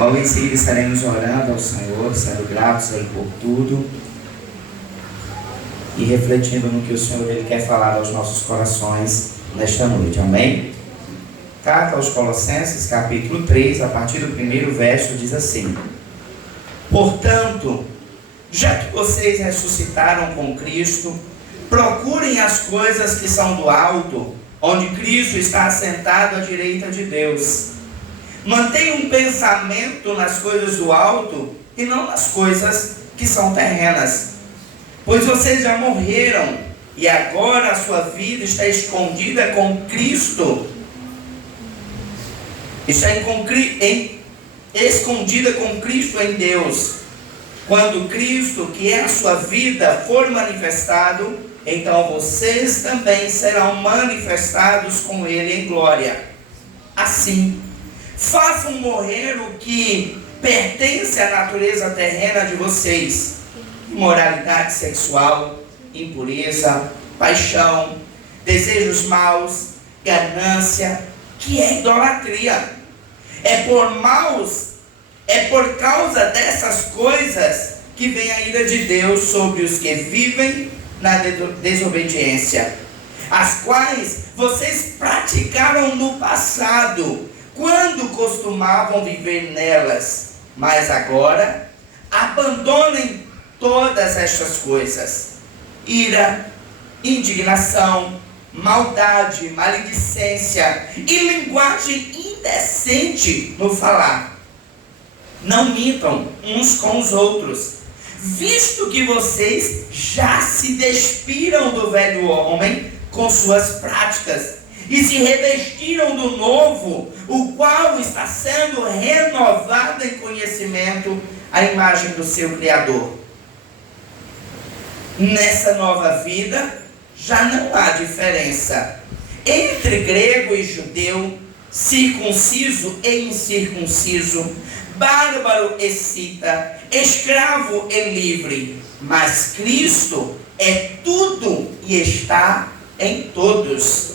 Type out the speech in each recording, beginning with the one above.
Logo em seguida estaremos orando ao Senhor, sendo gratos a Ele por tudo e refletindo no que o Senhor Ele quer falar aos nossos corações nesta noite. Amém? Carta aos Colossenses, capítulo 3, a partir do primeiro verso, diz assim: Portanto, já que vocês ressuscitaram com Cristo, procurem as coisas que são do alto, onde Cristo está assentado à direita de Deus. Mantenham um pensamento nas coisas do alto e não nas coisas que são terrenas. Pois vocês já morreram e agora a sua vida está escondida com Cristo. Escondida com Cristo em Deus. Quando Cristo, que é a sua vida, for manifestado, então vocês também serão manifestados com Ele em glória. Assim, façam morrer o que pertence à natureza terrena de vocês: imoralidade sexual, impureza, paixão, desejos maus, ganância, que é idolatria. É por causa dessas coisas que vem a ira de Deus sobre os que vivem na desobediência, as quais vocês praticaram no passado, quando costumavam viver nelas. Mas agora, abandonem todas estas coisas: ira, indignação, maldade, maledicência e linguagem indecente no falar. Não mintam uns com os outros, visto que vocês já se despiram do velho homem com suas práticas e se revestiram do novo, o qual está sendo renovado em conhecimento à imagem do seu Criador. Nessa nova vida já não há diferença entre grego e judeu, circunciso e incircunciso, bárbaro e cita, escravo e livre, mas Cristo é tudo e está em todos.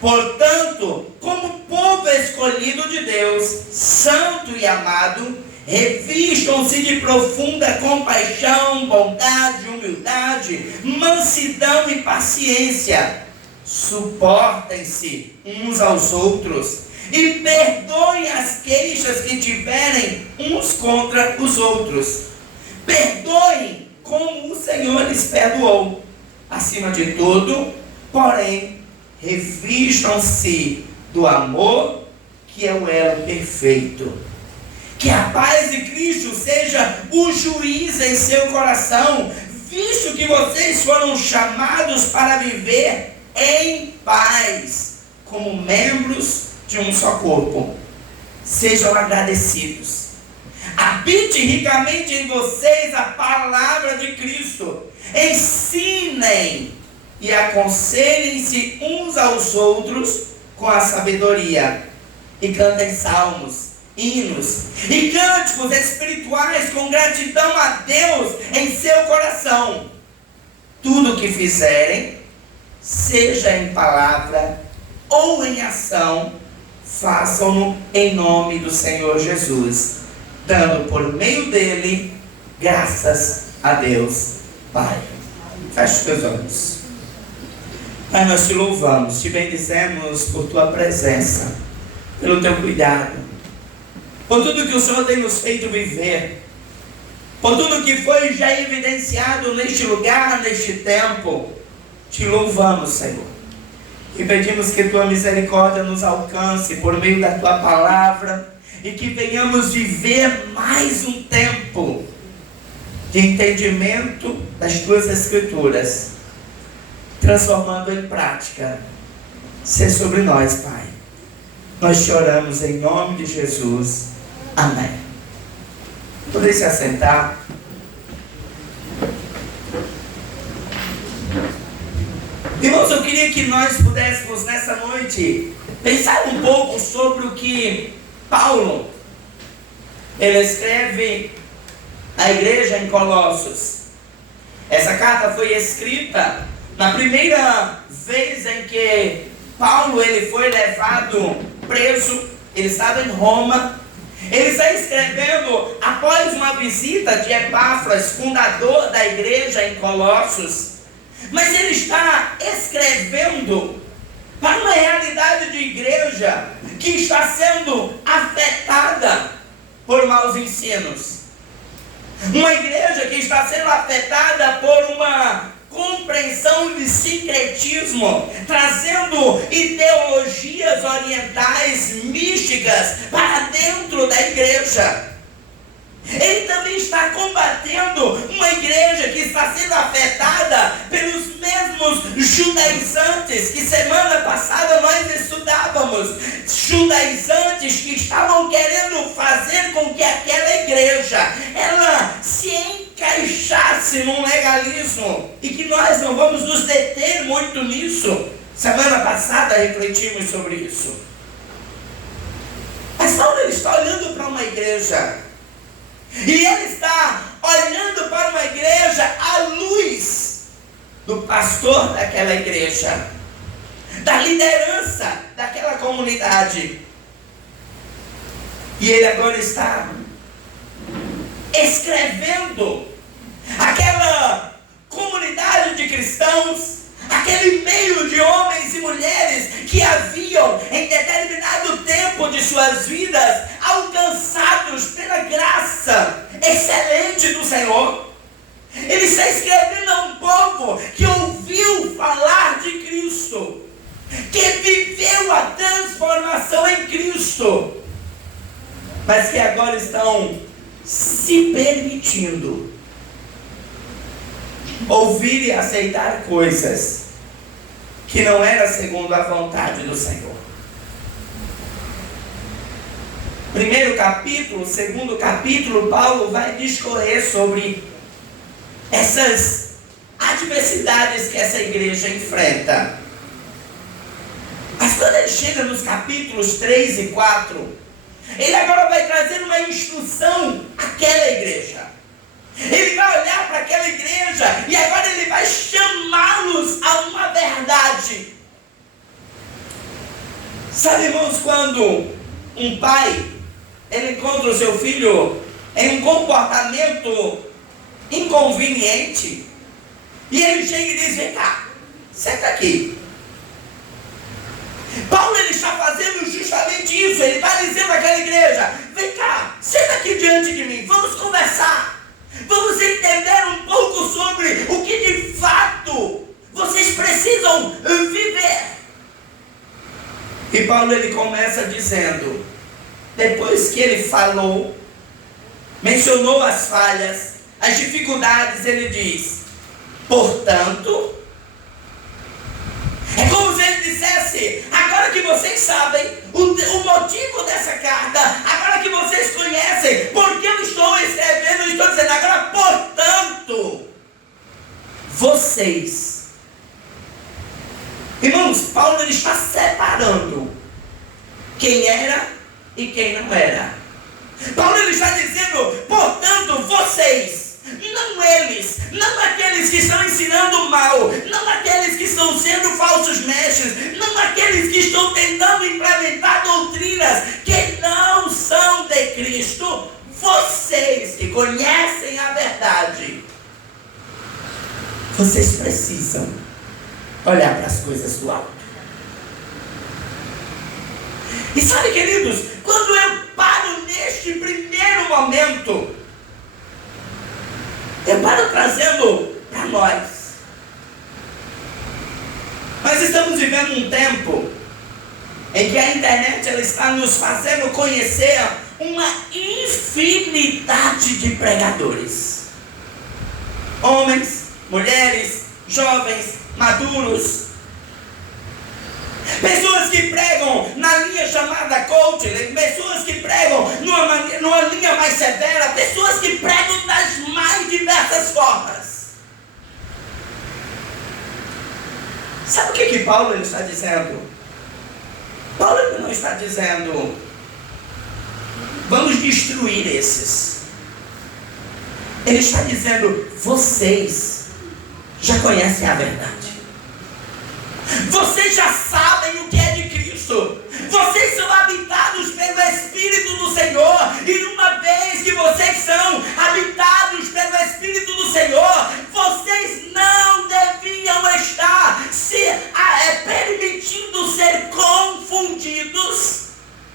Portanto, como povo escolhido de Deus, santo e amado, revistam-se de profunda compaixão, bondade, humildade, mansidão e paciência. Suportem-se uns aos outros e perdoem as queixas que tiverem uns contra os outros. Perdoem como o Senhor lhes perdoou. Acima de tudo, porém, revistam-se do amor, que é o elo perfeito. Que a paz de Cristo seja o juiz em seu coração, visto que vocês foram chamados para viver em paz, como membros de um só corpo. Sejam agradecidos. Habite ricamente em vocês a palavra de Cristo. Ensinem e aconselhem-se uns aos outros com a sabedoria. E cantem salmos, hinos e cânticos espirituais com gratidão a Deus em seu coração. Tudo o que fizerem, seja em palavra ou em ação, façam-no em nome do Senhor Jesus, dando por meio dele graças a Deus Pai. Feche os teus olhos. Pai, nós te louvamos, te bendizemos por tua presença, pelo teu cuidado, por tudo que o Senhor tem nos feito viver, por tudo que foi já evidenciado neste lugar, neste tempo. Te louvamos, Senhor, e pedimos que tua misericórdia nos alcance por meio da tua palavra e que venhamos viver mais um tempo de entendimento das tuas escrituras, transformando em prática. Ser sobre nós, Pai. Nós te oramos em nome de Jesus. Amém. Poder se assentar. Irmãos, eu queria que nós pudéssemos nessa noite pensar um pouco sobre o que Paulo, ele escreve à igreja em Colossos. Essa carta foi escrita na primeira vez em que Paulo ele foi levado preso. Ele estava em Roma Ele está escrevendo após uma visita de Epáfras, fundador da igreja em Colossos. Mas ele está escrevendo para uma realidade de igreja que está sendo afetada por maus ensinos. Uma igreja que está sendo afetada por uma compreensão de sincretismo, trazendo ideologias orientais místicas para dentro da igreja. Ele também está combatendo uma igreja que está sendo afetada pelos mesmos judaizantes que semana passada nós estudávamos. Judaizantes que estavam querendo fazer com que aquela igreja ela se encaixasse num legalismo, e que nós não vamos nos deter muito nisso. Semana passada refletimos sobre isso. Mas Paulo ele está olhando para uma igreja, e ele está olhando para uma igreja à luz do pastor daquela igreja, da liderança daquela comunidade. E ele agora está escrevendo aquela comunidade de cristãos, aquele meio de homens e mulheres que haviam em determinado tempo de suas vidas alcançados pela graça excelente do Senhor. Ele está escrevendo a um povo que ouviu falar de Cristo, que viveu a transformação em Cristo, mas que agora estão se permitindo ouvir e aceitar coisas que não eram segundo a vontade do Senhor. Primeiro capítulo, segundo capítulo, Paulo vai discorrer sobre essas adversidades que essa igreja enfrenta. Mas quando ele chega nos capítulos 3 e 4, ele agora vai trazer uma instrução àquela igreja. Ele vai olhar para aquela igreja e agora ele vai chamá-los a uma verdade. Sabe, irmãos, quando um pai ele encontra o seu filho em um comportamento inconveniente, e ele chega e diz: vem cá, senta aqui. Paulo ele está fazendo justamente isso. Ele vai dizendo àquela igreja: vem cá, senta aqui diante de mim, vamos conversar. Vamos entender um pouco sobre o que de fato vocês precisam viver. E Paulo ele começa dizendo, depois que ele falou, mencionou as falhas, as dificuldades, ele diz: portanto, é como se ele dissesse: agora que vocês sabem o motivo dessa carta, agora que vocês conhecem porque eu estou escrevendo, eu estou dizendo agora, portanto, vocês. Irmãos, Paulo ele está separando quem era e quem não era. Paulo ele está dizendo, portanto, vocês. Não eles, não aqueles que estão ensinando mal, não aqueles que estão sendo falsos mestres, não aqueles que estão tentando implementar doutrinas que não são de Cristo. Vocês que conhecem a verdade, vocês precisam olhar para as coisas do alto. E sabe, queridos, quando eu paro neste primeiro momento, eu paro trazendo para nós. Nós estamos vivendo um tempo em que a internet ela está nos fazendo conhecer uma infinidade de pregadores. Homens, mulheres, jovens, maduros. Pessoas que pregam na linha chamada coaching, pessoas que pregam numa linha mais severa, pessoas que pregam das mais diversas formas. Sabe o que Paulo ele está dizendo? Paulo ele não está dizendo, vamos destruir esses. Ele está dizendo, vocês já conhecem a verdade. Vocês já sabem o que é de Cristo. Vocês são habitados pelo Espírito do Senhor, e uma vez que vocês são habitados pelo Espírito do Senhor, vocês não deviam estar permitindo ser confundidos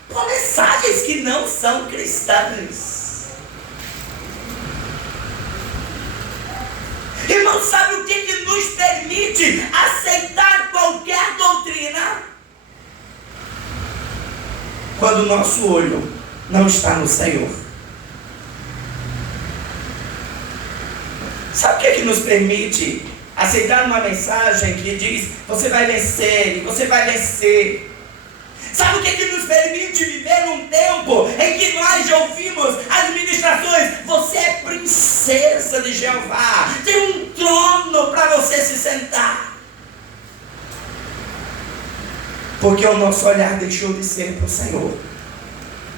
com mensagens que não são cristãs. Irmão, sabe o que nos permite aceitar qualquer doutrina? Quando o nosso olho não está no Senhor. Sabe o que nos permite aceitar uma mensagem que diz: você vai vencer, e você vai vencer? Sabe o que nos permite viver um tempo em que nós já ouvimos as ministrações: você é princesa de Jeová, tem um trono para você se sentar? Porque o nosso olhar deixou de ser para o Senhor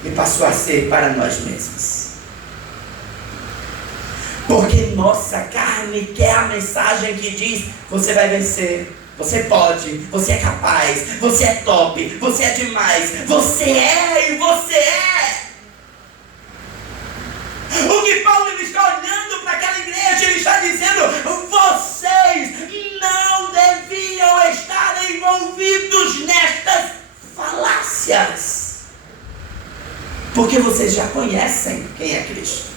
e passou a ser para nós mesmos. Porque nossa carne quer a mensagem que diz: você vai vencer, você pode, você é capaz, você é top, você é demais, você é e você é. O que Paulo ele está olhando para aquela igreja, ele está dizendo: vocês não deviam estar envolvidos nestas falácias, porque vocês já conhecem quem é Cristo.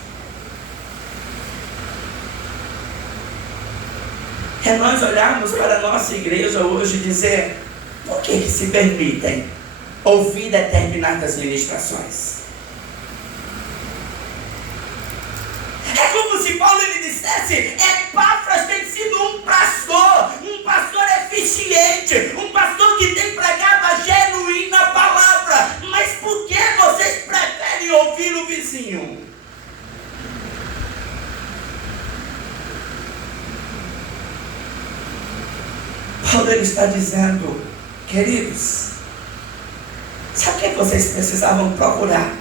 É nós olharmos para a nossa igreja hoje e dizer: por que se permitem ouvir determinadas ministrações? É como se Paulo ele dissesse: Epáfras tem sido um pastor eficiente, um pastor que tem pregado a genuína palavra, mas por que vocês preferem ouvir o vizinho? Paulo ele está dizendo: queridos, sabe o que vocês precisavam procurar?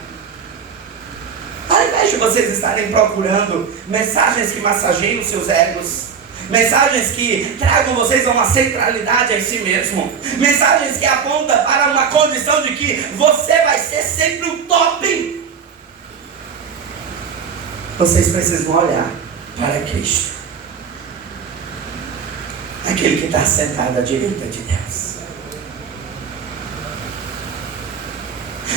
Ao invés de vocês estarem procurando mensagens que massageiem os seus egos, mensagens que tragam vocês a uma centralidade em si mesmo, mensagens que apontam para uma condição de que você vai ser sempre o top, vocês precisam olhar para Cristo, aquele que está sentado à direita de Deus.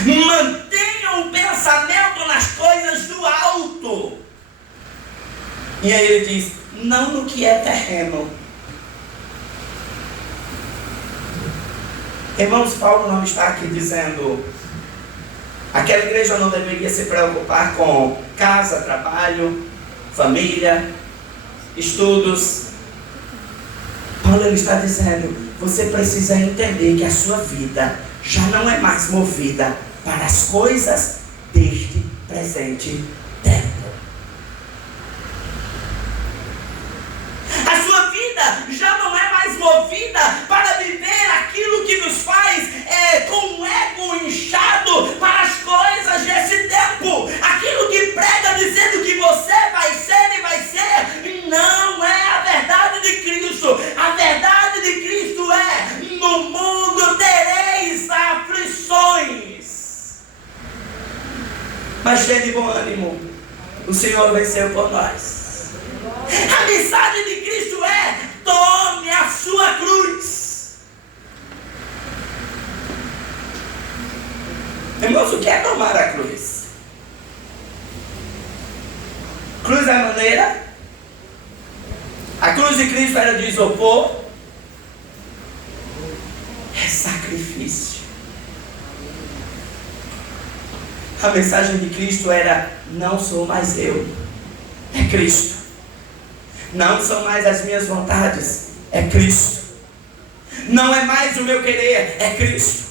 Mantenham o pensamento nas coisas do alto. E aí ele diz: não no que é terreno. Irmãos, Paulo não está aqui dizendo: aquela igreja não deveria se preocupar com casa, trabalho, família, estudos. Paulo ele está dizendo: você precisa entender que a sua vida já não é mais movida para as coisas deste presente tempo. A sua vida já não é mais movida para viver aquilo que nos faz com o ego inchado para as coisas desse tempo. Aquilo que prega dizendo que você vai ser e vai ser, não é a verdade de Cristo. A verdade de Cristo é: no mundo tereis aflições, mas tenha de bom ânimo, o Senhor venceu por nós. A mensagem de Cristo é: tome a sua cruz. Irmãos, o que é tomar a cruz? Cruz é maneira. A cruz de Cristo era de isopor. É sacrifício. A mensagem de Cristo era: não sou mais eu, é Cristo. Não são mais as minhas vontades, é Cristo. Não é mais o meu querer, é Cristo.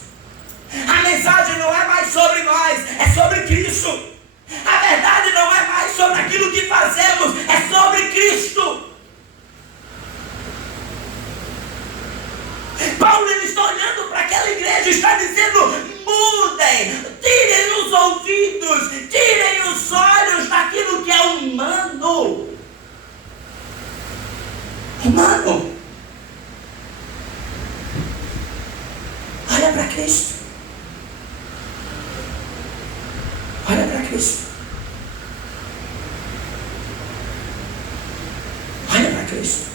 A mensagem não é mais sobre nós, é sobre Cristo. A verdade não é mais sobre aquilo que fazemos, é sobre Cristo. Paulo ele está olhando para aquela igreja e está dizendo: mudem, tirem os ouvidos, tirem os olhos daquilo que é humano. Humano. Olha para Cristo. Cristo.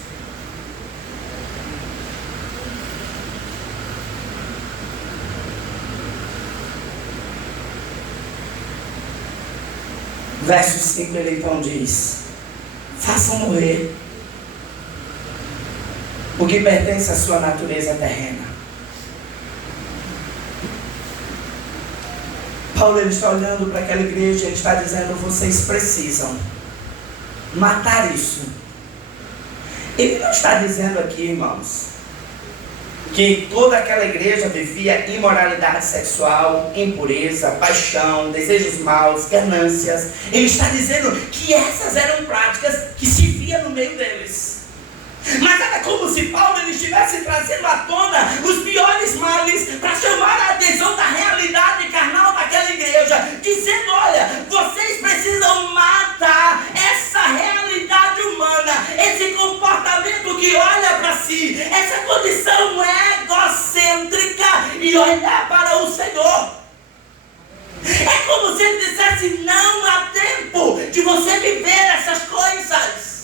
Verso 5 ele então diz: façam morrer o que pertence à sua natureza terrena. Paulo ele está olhando para aquela igreja, ele está dizendo: vocês precisam matar isso. Ele não está dizendo aqui, irmãos, que toda aquela igreja vivia imoralidade sexual, impureza, paixão, desejos maus, ganâncias. Ele está dizendo que essas eram práticas que se via no meio deles. Mas era como se Paulo ele estivesse trazendo à tona os piores males para chamar a atenção da realidade carnal daquela igreja, dizendo: olha, vocês precisam matar essa realidade humana, esse comportamento que olha para si, essa condição egocêntrica, e olhar para o Senhor. É como se ele dissesse: não há tempo de você viver essas coisas.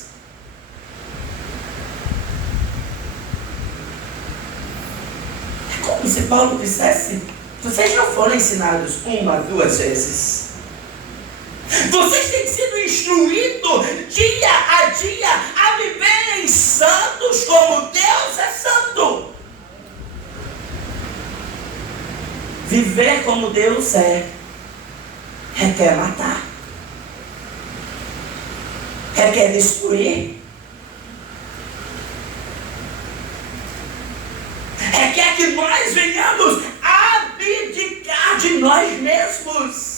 Como se Paulo dissesse: vocês não foram ensinados 1, 2 vezes. Vocês têm sido instruídos dia a dia a viverem santos como Deus é santo. Viver como Deus requer matar, requer destruir, requer que nós venhamos abdicar de nós mesmos.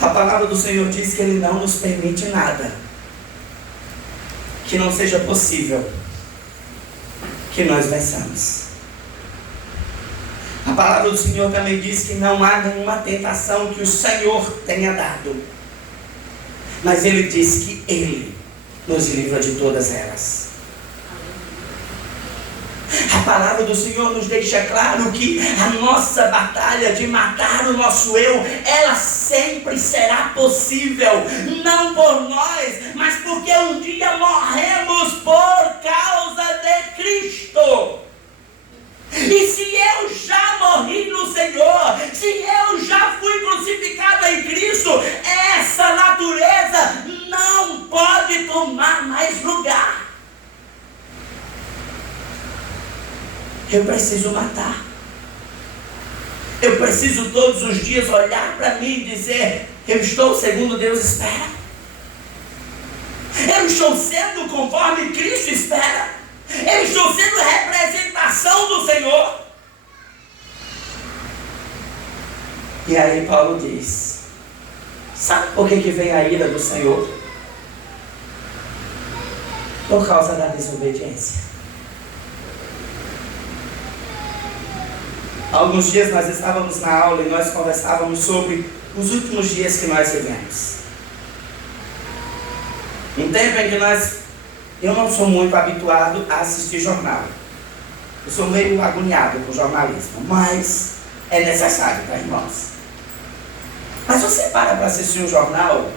A palavra do Senhor diz que Ele não nos permite nada que não seja possível que nós vençamos. A palavra do Senhor também diz que não há nenhuma tentação que o Senhor tenha dado, mas Ele diz que Ele nos livra de todas elas. A palavra do Senhor nos deixa claro que a nossa batalha de matar o nosso eu, ela sempre será possível, não por nós, mas porque um dia morremos por causa de Cristo. E se eu já morri no Senhor, se eu já fui crucificado em Cristo, essa natureza não pode tomar mais lugar. Eu preciso matar. Eu preciso todos os dias olhar para mim e dizer: eu estou segundo Deus espera. Eu estou sendo conforme Cristo espera. Eu estou sendo representação do Senhor. E aí Paulo diz: sabe por que vem a ira do Senhor? Por causa da desobediência. Há alguns dias nós estávamos na aula e nós conversávamos sobre os últimos dias que nós vivemos. Um tempo em que eu não sou muito habituado a assistir jornal. Eu sou meio agoniado com jornalismo, mas é necessário, tá, irmãos? Mas você para assistir um jornal,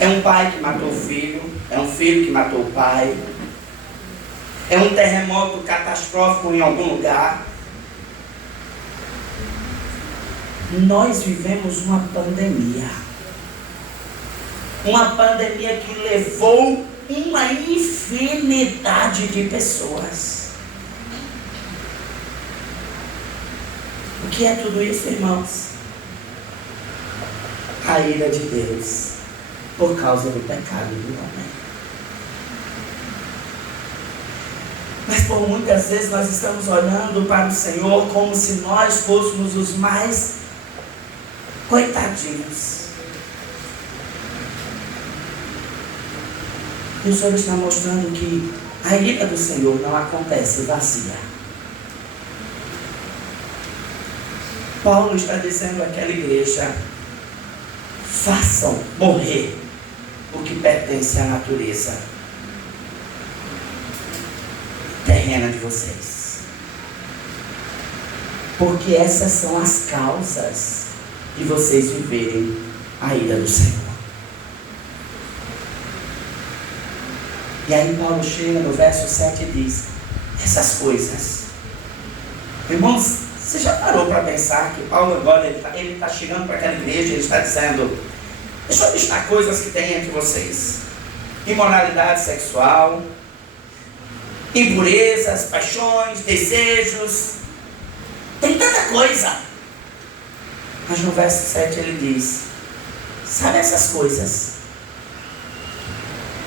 é um pai que matou o filho, é um filho que matou o pai, é um terremoto catastrófico em algum lugar. Nós vivemos uma pandemia. Uma pandemia que levou uma infinidade de pessoas. O que é tudo isso, irmãos? A ira de Deus por causa do pecado do homem. Mas por muitas vezes nós estamos olhando para o Senhor como se nós fôssemos os mais coitadinhos. E o Senhor está mostrando que a ira do Senhor não acontece vazia. Paulo está dizendo àquela igreja: façam morrer o que pertence à natureza terrena de vocês. Porque essas são as causas de vocês viverem a ira do Senhor. E aí Paulo chega no verso 7 e diz: essas coisas. Irmãos, você já parou para pensar que Paulo agora ele está chegando para aquela igreja e ele está dizendo: deixa eu listar coisas que tem entre vocês: imoralidade sexual, impurezas, paixões, desejos, tem tanta coisa. Mas no verso 7 ele diz: sabe essas coisas?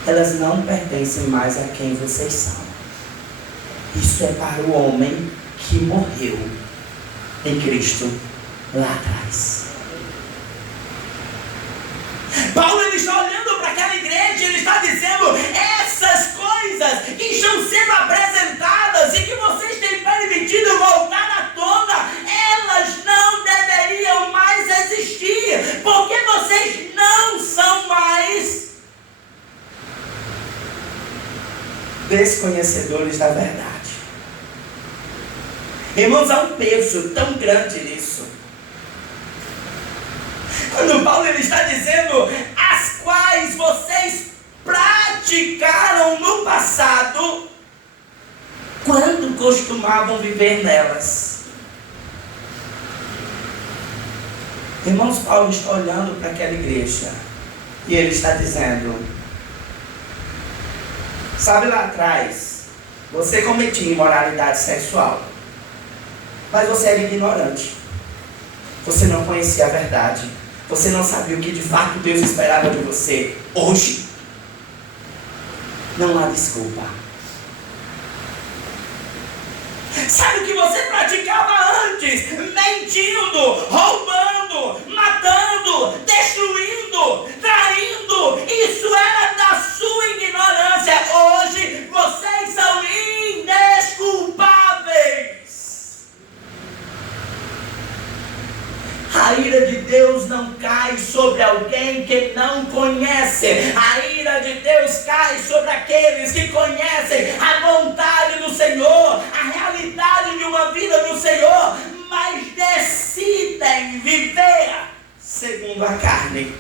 Elas não pertencem mais a quem vocês são. Isso é para o homem que morreu em Cristo lá atrás. Paulo ele está olhando para aquela igreja e ele está dizendo: essas coisas que estão sendo apresentadas e que vocês têm permitido voltar à tona, elas não deveriam mais existir, porque vocês não são mais desconhecedores da verdade. Irmãos, há um peso tão grande nisso. Quando Paulo ele está dizendo: as quais vocês praticaram no passado, quando costumavam viver nelas. Irmãos, Paulo está olhando para aquela igreja e ele está dizendo: sabe, lá atrás você cometia imoralidade sexual, mas você era ignorante, você não conhecia a verdade, você não sabia o que de fato Deus esperava de você. Hoje não há desculpa. Sabe o que você praticava antes? Mentindo, roubando, matando, destruindo, traindo. Isso era da sua ignorância. Hoje vocês são indesculpáveis. A ira de Deus não cai sobre alguém que não conhece. A ira de Deus cai sobre aqueles que conhecem a vontade do Senhor, a realidade de uma vida do Senhor, mas decidem viver segundo a carne.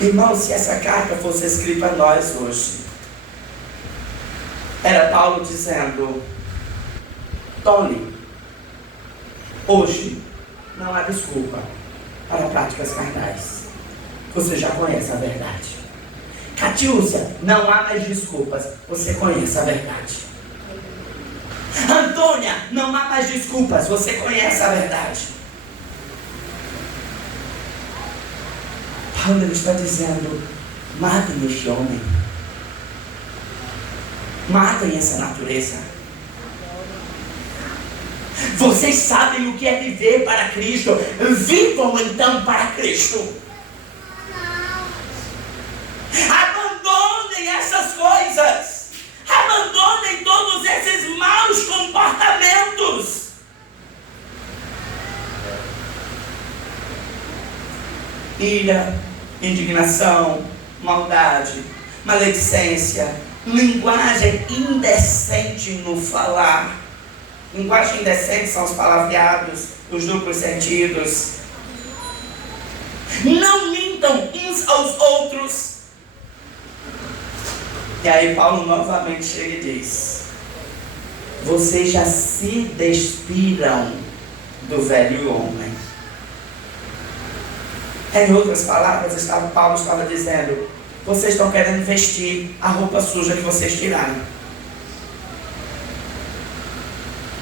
Irmão, se essa carta fosse escrita a nós hoje, era Paulo dizendo: tole, hoje não há desculpa para práticas carnais. Você já conhece a verdade. Catiúcia, não há mais desculpas. Você conhece a verdade. Antônia, não há mais desculpas. Você conhece a verdade. Paulo está dizendo: matem este homem. Matem essa natureza. Vocês sabem o que é viver para Cristo. Vivam então para Cristo. Abandonem essas coisas. Abandonem todos esses maus comportamentos. Ira, indignação, maldade, maledicência, linguagem indecente no falar. Linguagem indecente são os palavreados, os duplos sentidos. Não mintam uns aos outros. E aí Paulo novamente chega e diz: vocês já se despiram do velho homem. Em outras palavras, Paulo estava dizendo: vocês estão querendo vestir a roupa suja que vocês tiraram.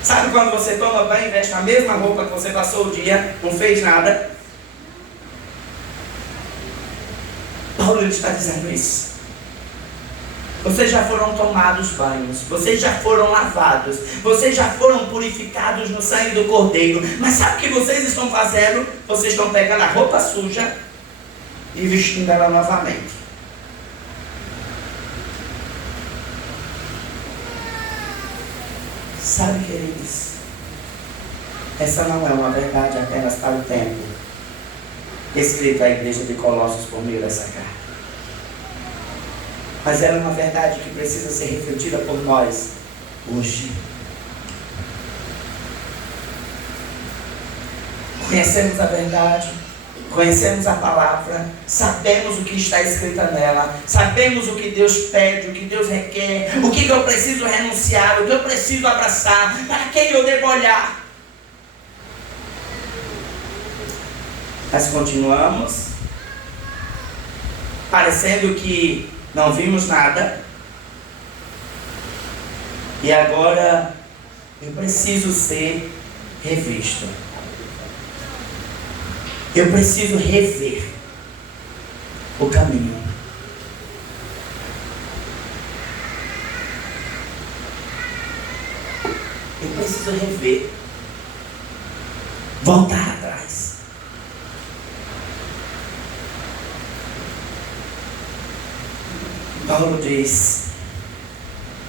Sabe quando você toma banho e veste a mesma roupa que você passou o dia, não fez nada? Paulo está dizendo isso. Vocês já foram tomados banhos, vocês já foram lavados, vocês já foram purificados no sangue do Cordeiro. Mas sabe o que vocês estão fazendo? Vocês estão pegando a roupa suja e vestindo ela novamente. Sabe, queridos, essa não é uma verdade apenas para o tempo escrita à igreja de Colossos por meio dessa carta, mas ela é uma verdade que precisa ser refletida por nós hoje. Conhecemos a verdade, conhecemos a palavra, sabemos o que está escrito nela, sabemos o que Deus pede, o que Deus requer, o que eu preciso renunciar, o que eu preciso abraçar, para quem eu devo olhar. Mas continuamos parecendo que não vimos nada, e agora eu preciso ser revisto. Eu preciso rever o caminho. Eu preciso rever. Voltar atrás. Paulo diz: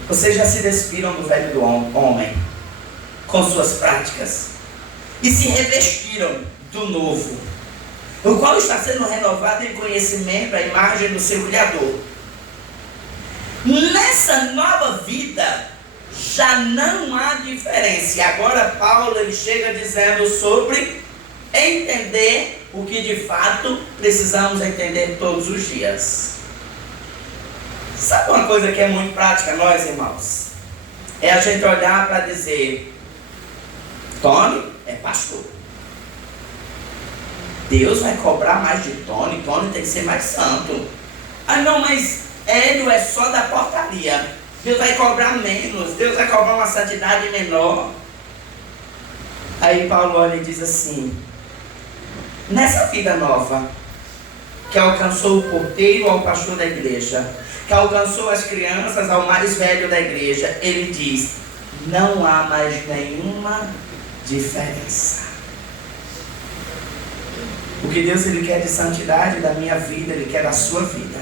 vocês já se despiram do velho do homem com suas práticas e se revestiram do novo, o qual está sendo renovado em conhecimento à imagem do seu Criador. Nessa nova vida já não há diferença. E agora Paulo ele chega dizendo sobre entender o que de fato precisamos entender todos os dias. Sabe uma coisa que é muito prática, nós irmãos? É a gente olhar para dizer: Tony é pastor. Deus vai cobrar mais de Tony, Tony tem que ser mais santo. Ah não, mas Hélio é só da portaria. Deus vai cobrar menos, Deus vai cobrar uma santidade menor. Aí Paulo olha e diz assim: nessa vida nova, que alcançou o porteiro ao pastor da igreja, que alcançou as crianças ao mais velho da igreja, ele diz: não há mais nenhuma diferença. O que Deus ele quer de santidade da minha vida, ele quer da sua vida.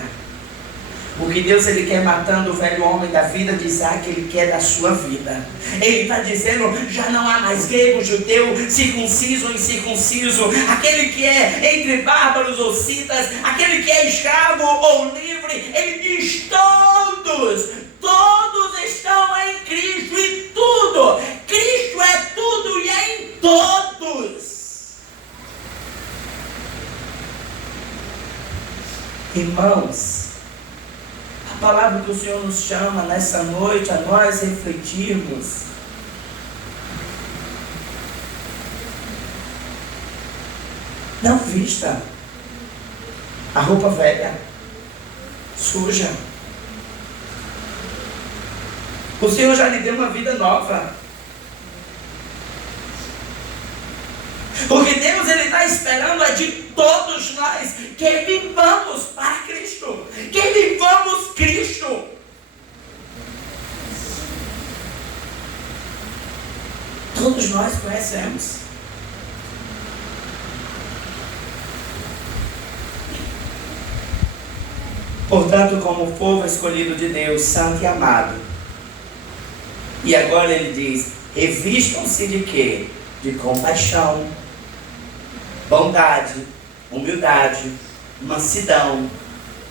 O que Deus ele quer matando o velho homem da vida de Isaac, ele quer da sua vida. Ele está dizendo: já não há mais grego, judeu, circunciso ou incircunciso, aquele que é entre bárbaros ou citas, aquele que é escravo ou livre. Ele diz: todos estão em Cristo, e tudo, Cristo é tudo e é em todos. Irmãos, a palavra que o Senhor nos chama nessa noite a nós refletirmos não vista a roupa velha, suja. O Senhor já lhe deu uma vida nova. O que Deus ele está esperando é de todos nós que vivamos para Cristo, que vivamos Cristo. Todos nós conhecemos. Portanto, como povo escolhido de Deus, santo e amado. E agora ele diz: revistam-se de quê? De compaixão, bondade, humildade, mansidão,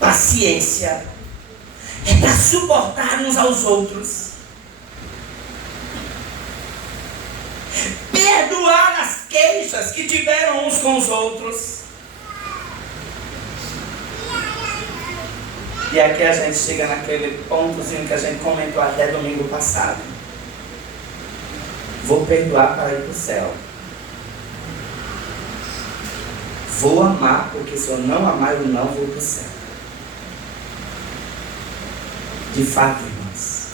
paciência. É para suportar uns aos outros. Perdoar as queixas que tiveram uns com os outros. E aqui a gente chega naquele pontozinho que a gente comentou até domingo passado. Vou perdoar para ir para o céu. Vou amar, porque se eu não amar, eu não vou para o céu. De fato, irmãos,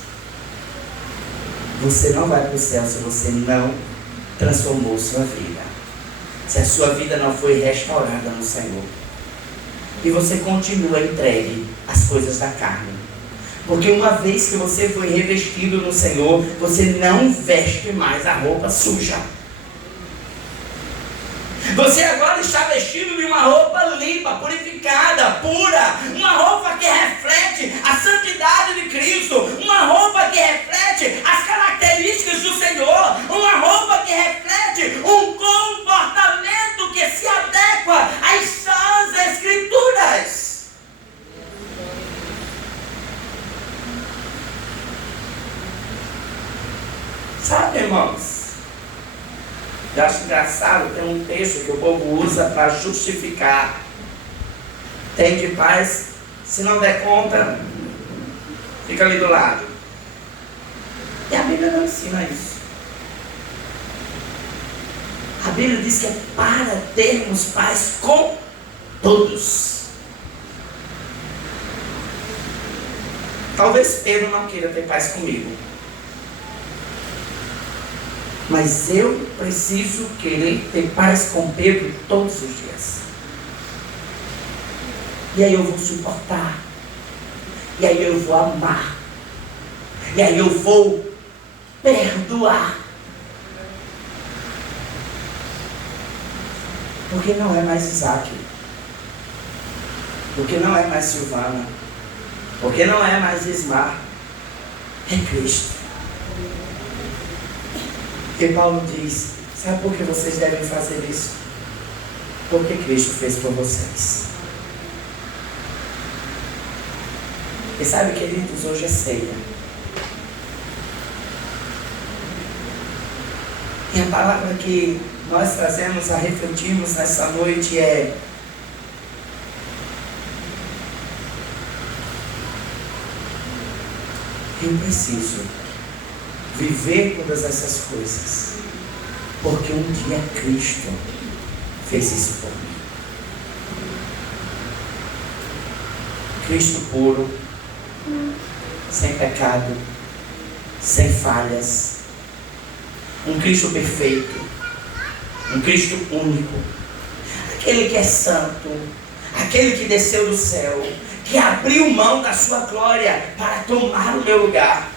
você não vai para o céu se você não transformou sua vida. Se a sua vida não foi restaurada no Senhor. E você continua entregue às coisas da carne. Porque uma vez que você foi revestido no Senhor, você não veste mais a roupa suja. Você agora está vestido de uma roupa limpa, purificada, pura. Uma roupa que reflete a santidade de Cristo. Uma roupa que reflete as características do Senhor. Uma roupa que reflete um comportamento que se adequa às sãs Escrituras. Sabe, irmãos, Eu acho engraçado, tem um texto que o povo usa para justificar. Tem de paz, se não der conta, fica ali do lado. E a Bíblia não ensina isso. A Bíblia diz que é para termos paz com todos. Talvez Pedro não queira ter paz comigo, mas eu preciso querer ter paz com Pedro todos os dias. E aí eu vou suportar. E aí eu vou amar. E aí eu vou perdoar. Porque não é mais Isaac. Porque não é mais Silvana. Porque não é mais Ismar. É Cristo. E Paulo diz, sabe por que vocês devem fazer isso? Porque Cristo fez por vocês. E sabe, queridos, hoje é ceia. E a palavra que nós trazemos a refletirmos nessa noite é: eu preciso viver todas essas coisas, porque um dia Cristo fez isso por mim. Cristo puro, sem pecado, sem falhas, um Cristo perfeito, um Cristo único, aquele que é santo, aquele que desceu do céu, que abriu mão da sua glória para tomar o meu lugar.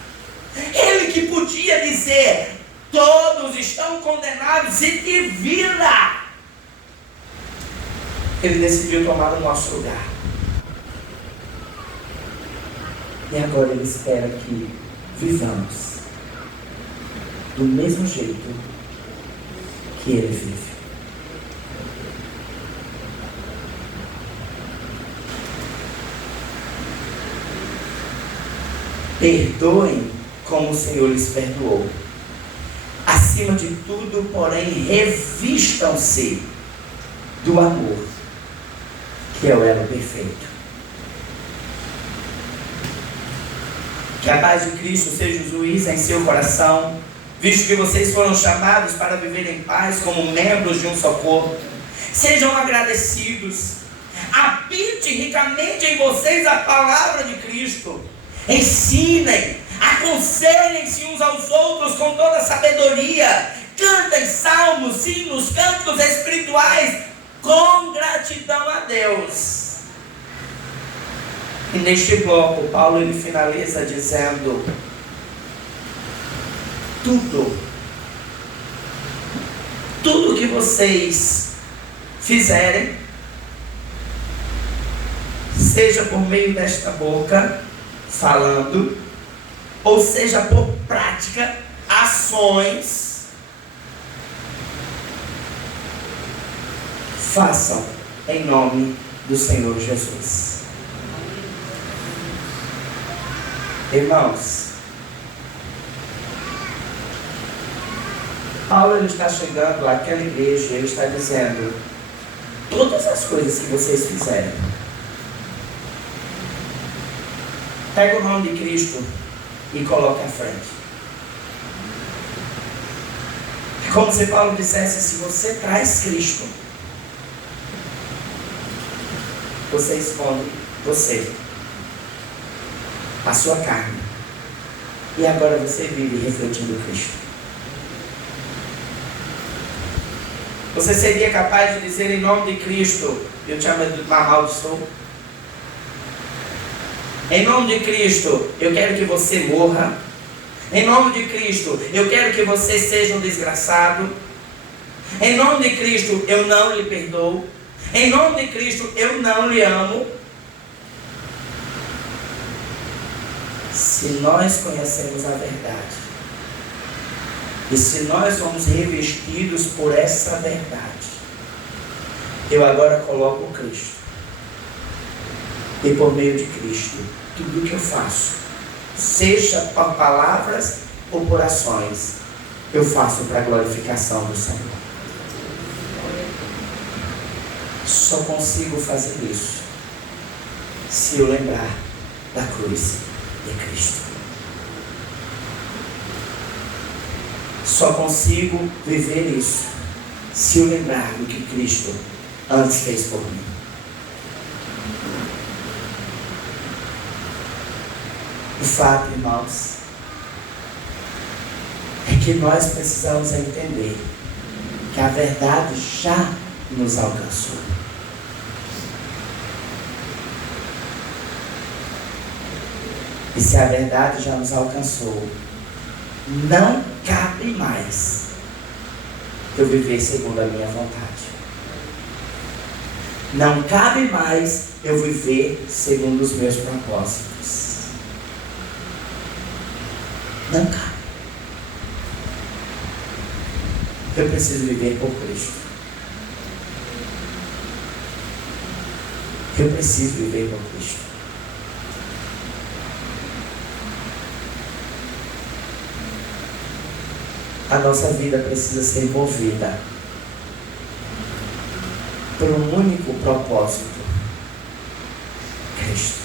Ele que podia dizer, todos estão condenados e de vida. Ele decidiu tomar o nosso lugar. E agora Ele espera que vivamos do mesmo jeito que Ele vive. Perdoem como o Senhor lhes perdoou. Acima de tudo, porém, revistam-se do amor, que é o elo perfeito. Que a paz de Cristo seja o juiz em seu coração, visto que vocês foram chamados para viver em paz como membros de um só corpo. Sejam agradecidos. Habite ricamente em vocês a palavra de Cristo. Ensinem, aconselhem-se uns aos outros com toda sabedoria. Cantem salmos, hinos, cânticos espirituais com gratidão a Deus. E neste bloco, Paulo ele finaliza dizendo: tudo que vocês fizerem, seja por meio desta boca, falando, ou seja por prática, ações, façam em nome do Senhor Jesus. Irmãos, Paulo ele está chegando àquela igreja e ele está dizendo: todas as coisas que vocês fizerem, pega o nome de Cristo e coloca à frente. É como se Paulo dissesse: se você traz Cristo, você esconde você, a sua carne, e agora você vive refletindo Cristo. Você seria capaz de dizer em nome de Cristo: eu te amaldiçoo? Em nome de Cristo, eu quero que você morra. Em nome de Cristo, eu quero que você seja um desgraçado. Em nome de Cristo, eu não lhe perdoo. Em nome de Cristo, eu não lhe amo. Se nós conhecemos a verdade, e se nós somos revestidos por essa verdade, eu agora coloco o Cristo. E por meio de Cristo, tudo que eu faço, seja por palavras ou por ações, eu faço para a glorificação do Senhor. Só consigo fazer isso se eu lembrar da cruz de Cristo. Só consigo viver isso se eu lembrar do que Cristo antes fez por mim. O fato, irmãos, é que nós precisamos entender que a verdade já nos alcançou. E se a verdade já nos alcançou, não cabe mais eu viver segundo a minha vontade. Não cabe mais eu viver segundo os meus propósitos. Não cabe. Eu preciso viver por Cristo. Eu preciso viver por Cristo. A nossa vida precisa ser movida por um único propósito: Cristo.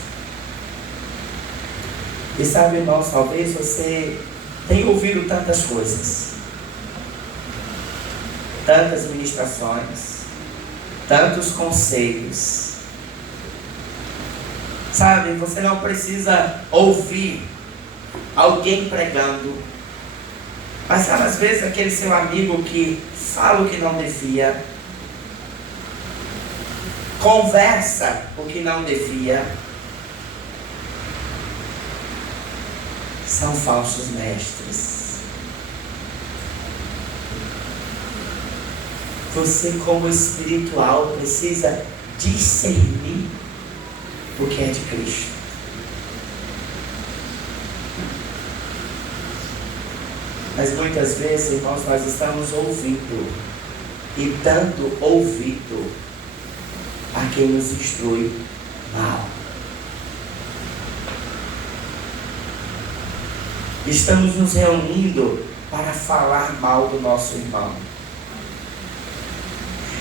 E sabe, irmãos, talvez você tenha ouvido tantas coisas, tantas ministrações, tantos conselhos. Sabe, você não precisa ouvir alguém pregando. Mas sabe, às vezes aquele seu amigo que fala o que não devia, conversa o que não devia, são falsos mestres. Você, como espiritual, precisa discernir o que é de Cristo. Mas muitas vezes, irmãos, nós estamos ouvindo e dando ouvido a quem nos instrui mal. Estamos nos reunindo para falar mal do nosso irmão.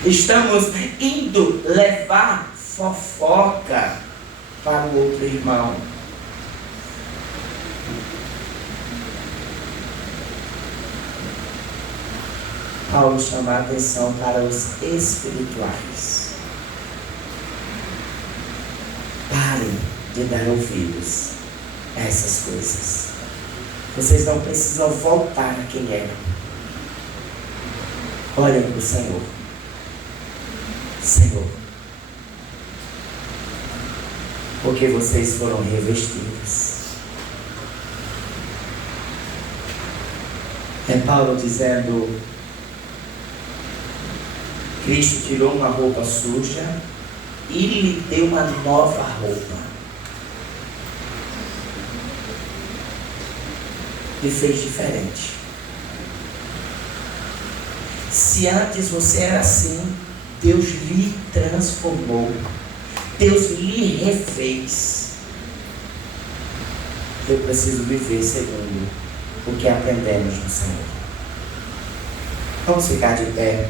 Estamos indo levar fofoca para o outro irmão. Paulo chama a atenção para os espirituais. Parem de dar ouvidos a essas coisas. Vocês não precisam voltar a quem eram. Olhem para o Senhor. Senhor, porque vocês foram revestidos. É Paulo dizendo: Cristo tirou uma roupa suja e lhe deu uma nova roupa. E fez diferente. Se antes você era assim, Deus lhe transformou. Deus lhe refez. Eu preciso viver segundo o que aprendemos no Senhor. Vamos ficar de pé.